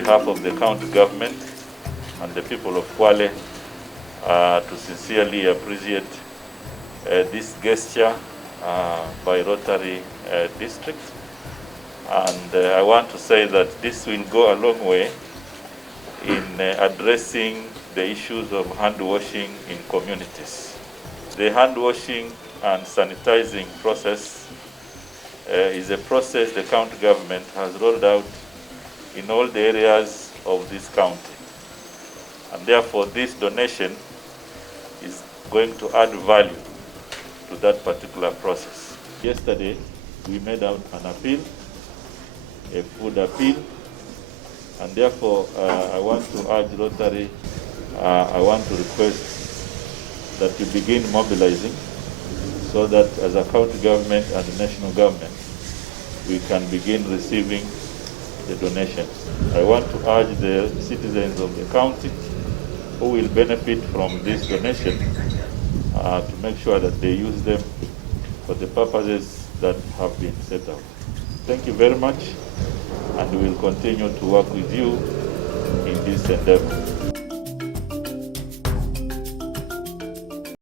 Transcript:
behalf of the county government and the people of Kwale to sincerely appreciate this gesture by Rotary District. And I want to say that this will go a long way in addressing the issues of hand washing in communities. The hand washing and sanitizing process is a process the county government has rolled out in all the areas of this county. And therefore this donation is going to add value to that particular process. Yesterday, we made out an appeal, a food appeal, and therefore I want to urge Rotary, I want to request that you begin mobilizing so that as a county government and the national government, we can begin receiving the donations. I want to urge the citizens of the county who will benefit from this donation to make sure that they use them for the purposes that have been set out. Thank you very much, and we will continue to work with you in this endeavor.